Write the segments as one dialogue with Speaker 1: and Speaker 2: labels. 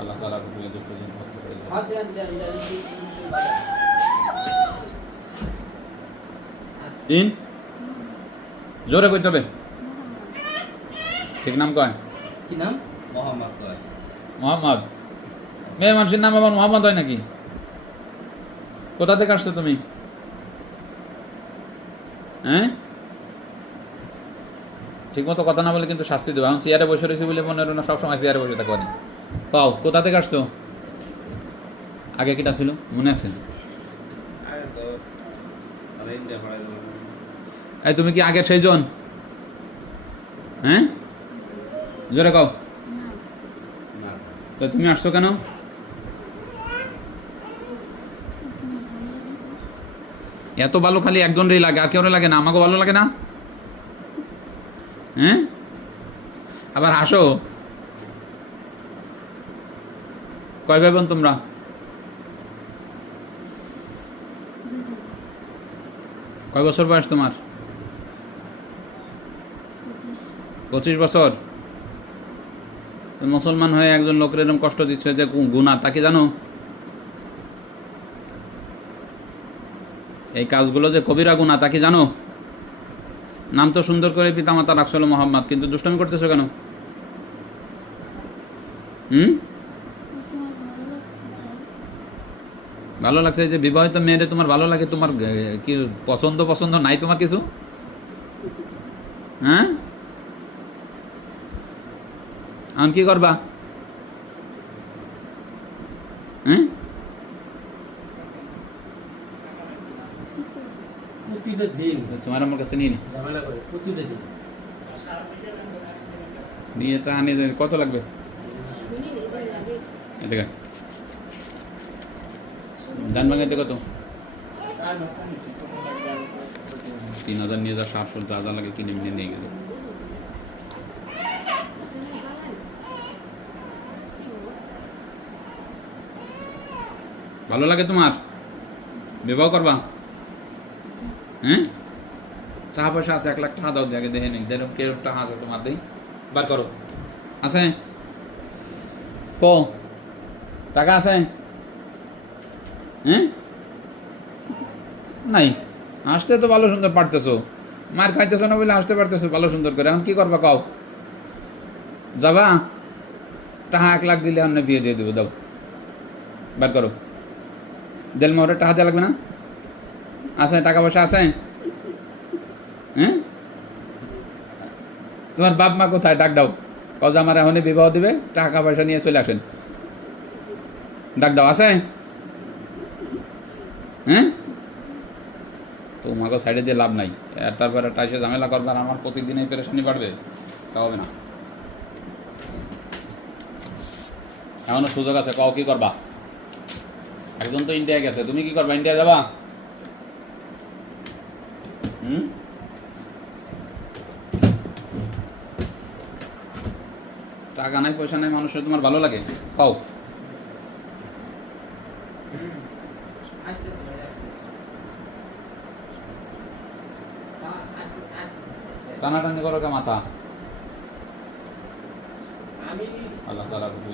Speaker 1: আল্লাহ তালা কুতুবে দুষ্টদিন ভক্ত করে তিন? জোরে কইতে হবে ঠিক নাম কয়?
Speaker 2: কি নাম? মোহাম্মদ কয়
Speaker 1: মোহাম্মদ। মেয়ে মানুষের নাম আবার মোহাম্মদ হয় নাকি? কোথা থেকে আসছো তুমি? হ্যাঁ? ঠিক মতো কথা না বলে কিন্তু শাস্তি দেবো। এখন চেয়ারে বসে রয়েছি বলে মনে হলো না সবসময় চেয়ারে বসে থাকব কও কোথা থেকে আসছো? আগে কিটা ছিল? মনে আছে? তুমি কি আগের সেই জন হ্যাঁ? জোরে কও। তো তুমি আসছো কেন? এত ভালো খালি একজনেরই লাগে, আর কেউ লাগে না? আমাকেও ভালো লাগে না? হ্যাঁ? আবার হাসো কয় ভাই বোন তোমরা? কয় বছর বয়স তোমার? পঁচিশ বছর। মুসলমান হয়ে একজন লোকের এরকম কষ্ট দিচ্ছে যে গু- গুনাহ তাকে জানো? এই কাজগুলো যে কবিরা গুণা তাকে জানো? নাম তো সুন্দর করে পিতামাতা রাখছিল মোহাম্মদ, কিন্তু দুষ্টমি করতেছো কেন? হুম? ভালো লাগছে যে বিবাহিত মেয়েরে তোমার ভালো লাগে তোমার কি পছন্দ পছন্দ নাই তোমার কিছু? হ্যাঁ? এখন কি করবা? হ্যাঁ?
Speaker 3: প্রতিটা দিন।
Speaker 1: তোমার আমার কাছে নিয়ে নি।
Speaker 3: ঝামেলা করে প্রতিটা দিন।
Speaker 1: নিয়ে তা কত লাগবে। ধান কত? তিন হাজার নিয়ে যা সাতশো যা যা লাগে কিনে মিনে নিয়ে ভালো লাগে তোমার? বিবাহ করবা? হ্যাঁ? টাকা পয়সা আছে, এক লাখ টাকা দাও দেখে দেখে নেই। যেরকম কেরম টাকা আছে তোমার দেই। বার করো। আছে? কো টাকা আছে? হ্যাঁ নাই। আসতে তো ভালো সুন্দর পারতেছো। মার খাইতেছো না বলে আসতে পারতেছো ভালো সুন্দর করে। এখন কি করবা কও? যাবা? টাকা এক লাখ দিলে আমরা বিয়ে দিয়ে দেবো, দাও। বার করো। দেল মোহরে টাকা দেওয়া লাগবে না? আছে, টাকা পয়সা আছে? হ্যাঁ তোমার বাপ মা কোথায়? ডাক দাও। কজ আমার এখনই বিবাহ দিবে, টাকা পয়সা নিয়ে চলে আসেন। ডাক দাও, আছে? হ্যাঁ তো তোমাকে সাইডে দিয়ে লাভ নাই। একটার পর একটা এসে ঝামেলা করবার আমার প্রতিদিন এই পেরেশানি বাড়বে, তা হবে না। এখনও সুযোগ আছে, কও কি করবা? একজন তো ইন্ডিয়া গেছে, তুমি কি করবা? ইন্ডিয়া যাবা? হুম? টাকা নাই, পয়সা নাই, মানুষের তোমার ভালো লাগে? কও। টানাটানি করো কে মাথা? আল্লাহ তালা তুমি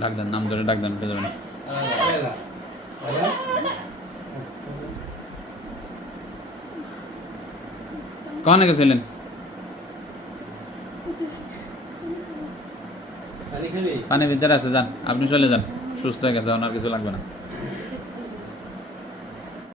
Speaker 1: ডাক দেন নাম ধরে ডাক দেন উঠে যাবেন। কখন গেছিলেন? পানি ভিতরে আছে যান। আপনি চলে যান। সুস্থ হয়ে গেছে ওনার কিছু লাগবে না।